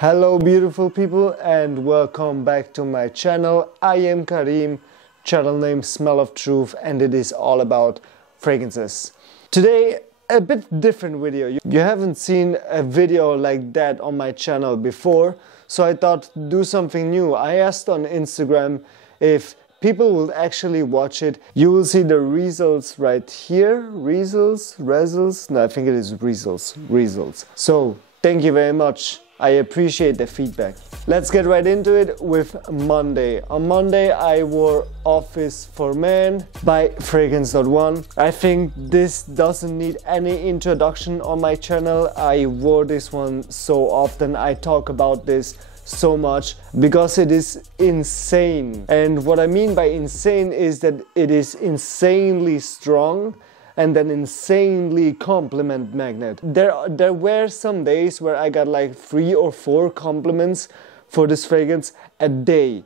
Hello beautiful people and welcome back to my channel. I am Karim, channel name Smell of Truth, and it is all about fragrances. Today a bit different video. You haven't seen a video like that on my channel before, so I thought do something new. I asked on Instagram if people will actually watch it. You will see the results right here. Results? No, I think it is results. So thank you very much. I appreciate the feedback. Let's get right into it with Monday. On Monday I wore Office for Men by Fragrance.One. I think this doesn't need any introduction on my channel. I wore this one so often. I talk about this so much because it is insane. And what I mean by insane is that it is insanely strong and an insanely compliment magnet. There were some days where I got like 3 or 4 compliments for this fragrance a day.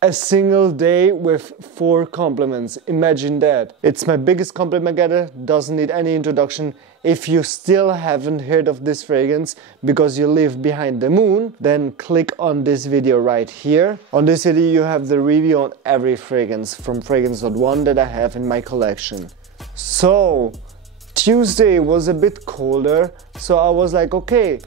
A single day with 4 compliments. Imagine that. It's my biggest compliment getter, doesn't need any introduction. If you still haven't heard of this fragrance because you live behind the moon, then click on this video right here. On this video you have the review on every fragrance from Fragrance.One that I have in my collection. So Tuesday was a bit colder, so I was like, okay,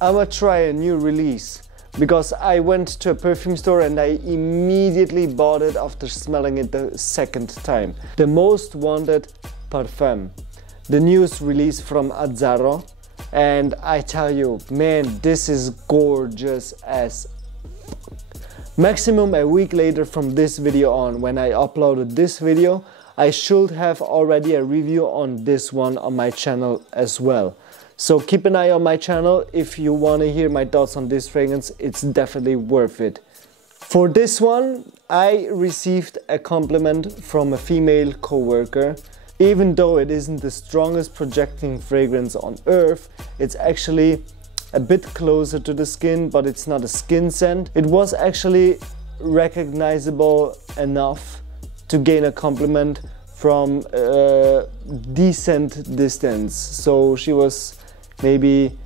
I'ma try a new release, because I went to a perfume store and I immediately bought it after smelling it the second time. The Most Wanted Parfum, the newest release from Azzaro, and I tell you, man, this is gorgeous as maximum a week later from this video on, when I uploaded this video, I should have already a review on this one on my channel as well. So keep an eye on my channel if you want to hear my thoughts on this fragrance. It's definitely worth it. For this one, I received a compliment from a female co-worker. Even though it isn't the strongest projecting fragrance on earth, it's actually a bit closer to the skin, but it's not a skin scent. It was actually recognizable enough to gain a compliment from a decent distance. So she was maybe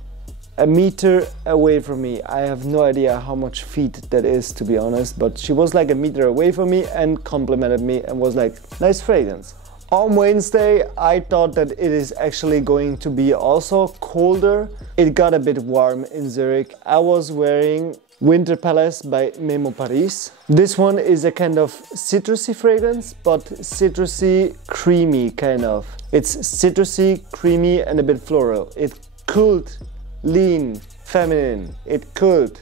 a meter away from me. I have no idea how much feet that is, to be honest, but she was like a meter away from me and complimented me and was like, nice fragrance. On Wednesday I thought that it is actually going to be also colder. It got a bit warm in Zurich. I was wearing Winter Palace by Memo Paris. This one is a kind of citrusy fragrance, but citrusy creamy kind of. It's citrusy, creamy and a bit floral. It could lean feminine, it could,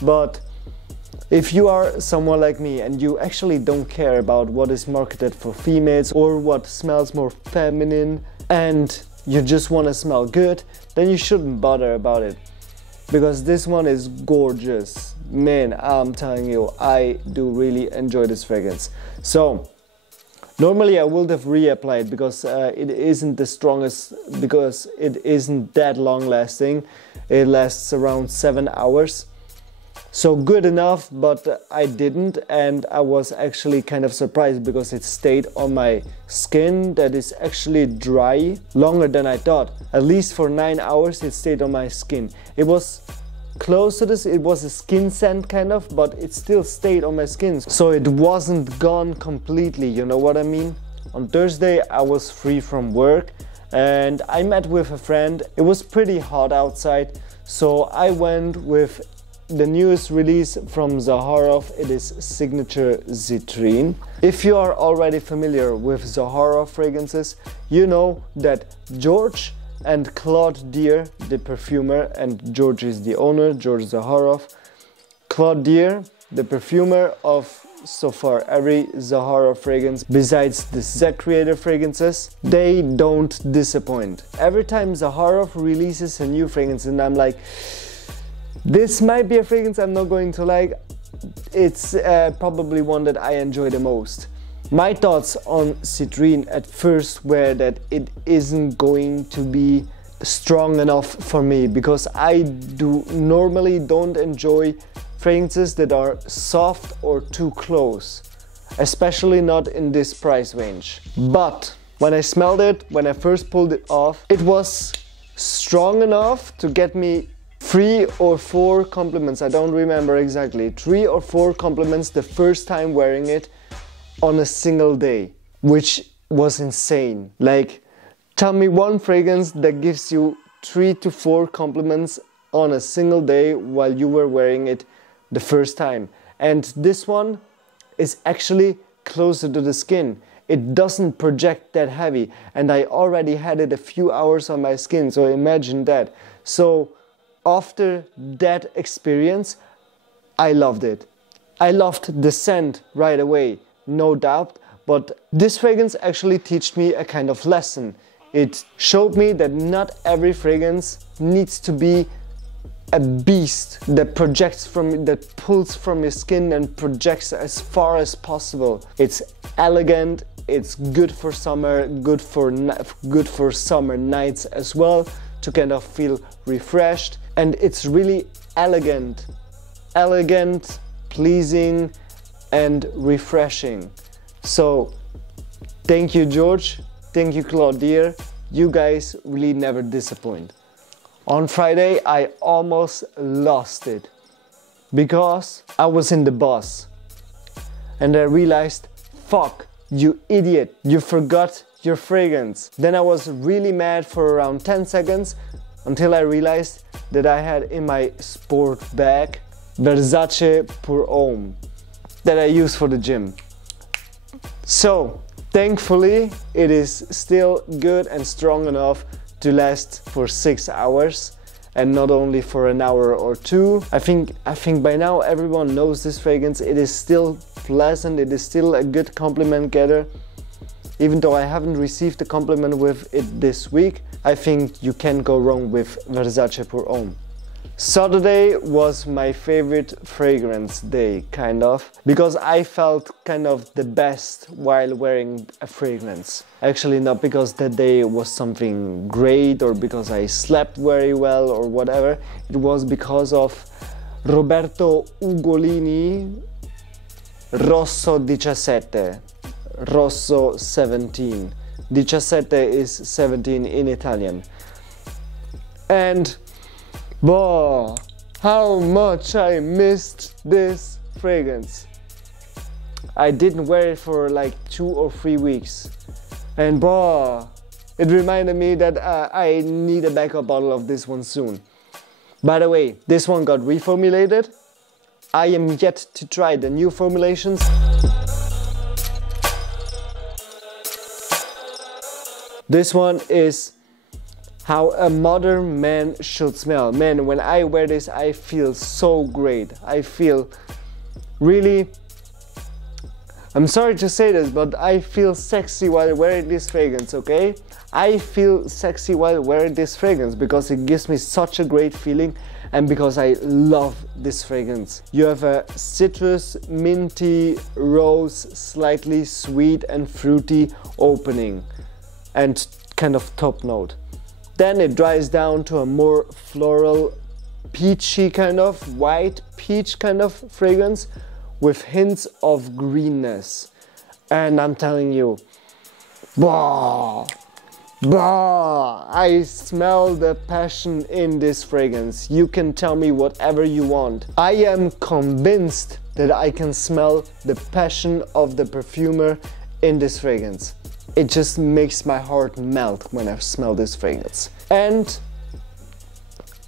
but if you are someone like me and you actually don't care about what is marketed for females or what smells more feminine and you just want to smell good, then you shouldn't bother about it. Because this one is gorgeous. Man, I'm telling you, I do really enjoy this fragrance. So, normally I would have reapplied because it isn't the strongest, because it isn't that long lasting. It lasts around 7 hours. So good enough, but I didn't, and I was actually kind of surprised because it stayed on my skin that is actually dry longer than I thought. At least for 9 hours it stayed on my skin. It was close to this, it was a skin scent kind of, but it still stayed on my skin. So it wasn't gone completely, you know what I mean? On Thursday I was free from work and I met with a friend. It was pretty hot outside, so I went with the newest release from Zaharoff. It is Signature Citrine. If you are already familiar with Zaharoff fragrances, you know that George and Claude Deer, the perfumer, and George is the owner, George Zaharoff. Claude Deer, the perfumer of so far every Zaharoff fragrance besides the Z Creator fragrances, they don't disappoint. Every time Zaharoff releases a new fragrance and I'm like, this might be a fragrance I'm not going to like, it's probably one that I enjoy the most. My thoughts on Citrine at first were that it isn't going to be strong enough for me, because I normally don't enjoy fragrances that are soft or too close, especially not in this price range. But when I smelled it, when I first pulled it off, it was strong enough to get me 3 or 4 compliments, I don't remember exactly, 3 or 4 compliments the first time wearing it on a single day, which was insane. Like, tell me one fragrance that gives you 3 to 4 compliments on a single day while you were wearing it the first time. And this one is actually closer to the skin. It doesn't project that heavy, and I already had it a few hours on my skin, so imagine that. So after that experience, I loved it. I loved the scent right away, no doubt, but this fragrance actually taught me a kind of lesson. It showed me that not every fragrance needs to be a beast that projects from, that pulls from your skin and projects as far as possible. It's elegant, it's good for summer, good for summer nights as well, to kind of feel refreshed, and it's really elegant, pleasing and refreshing. So thank you, George, thank you, Claudia, you guys really never disappoint. On Friday I almost lost it because I was in the bus and I realized, fuck, you idiot, you forgot your fragrance. Then I was really mad for around 10 seconds until I realized that I had in my sport bag Versace pour Homme that I use for the gym. So thankfully it is still good and strong enough to last for 6 hours and not only for an hour or 2. I think by now everyone knows this fragrance. It is still pleasant, it is still a good compliment getter. Even though I haven't received a compliment with it this week, I think you can't go wrong with Versace pour Homme. Saturday was my favorite fragrance day, kind of, because I felt kind of the best while wearing a fragrance. Actually, not because that day was something great or because I slept very well or whatever. It was because of Roberto Ugolini Rosso 17. Rosso 17. 17 is 17 in Italian. And boah, how much I missed this fragrance. I didn't wear it for like 2 or 3 weeks. And boah, it reminded me that I need a backup bottle of this one soon. By the way, this one got reformulated. I am yet to try the new formulations. This one is how a modern man should smell. Man, when I wear this, I feel so great. I feel really, I'm sorry to say this, but I feel sexy while wearing this fragrance, okay? I feel sexy while wearing this fragrance because it gives me such a great feeling and because I love this fragrance. You have a citrus, minty, rose, slightly sweet and fruity opening and kind of top note. Then it dries down to a more floral, peachy kind of, white peach kind of fragrance with hints of greenness. And I'm telling you, bah, bah, I smell the passion in this fragrance. You can tell me whatever you want. I am convinced that I can smell the passion of the perfumer in this fragrance. It just makes my heart melt when I smell this fragrance. And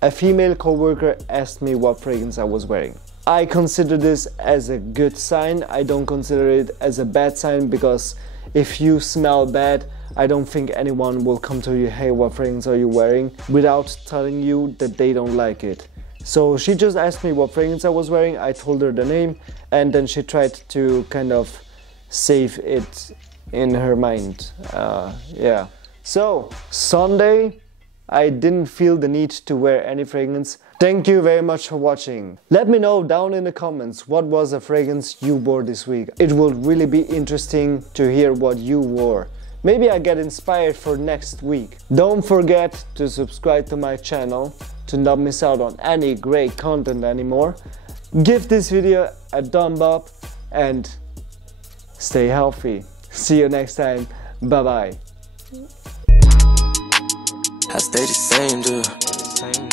a female coworker asked me what fragrance I was wearing. I consider this as a good sign. I don't consider it as a bad sign because if you smell bad, I don't think anyone will come to you, hey, what fragrance are you wearing, without telling you that they don't like it. So she just asked me what fragrance I was wearing. I told her the name and then she tried to kind of save it in her mind. Yeah. So Sunday I didn't feel the need to wear any fragrance. Thank you very much for watching. Let me know down in the comments what was a fragrance you wore this week. It would really be interesting to hear what you wore. Maybe I get inspired for next week. Don't forget to subscribe to my channel to not miss out on any great content anymore. Give this video a thumb up and stay healthy. See you next time. Bye bye. I stay the same, dude.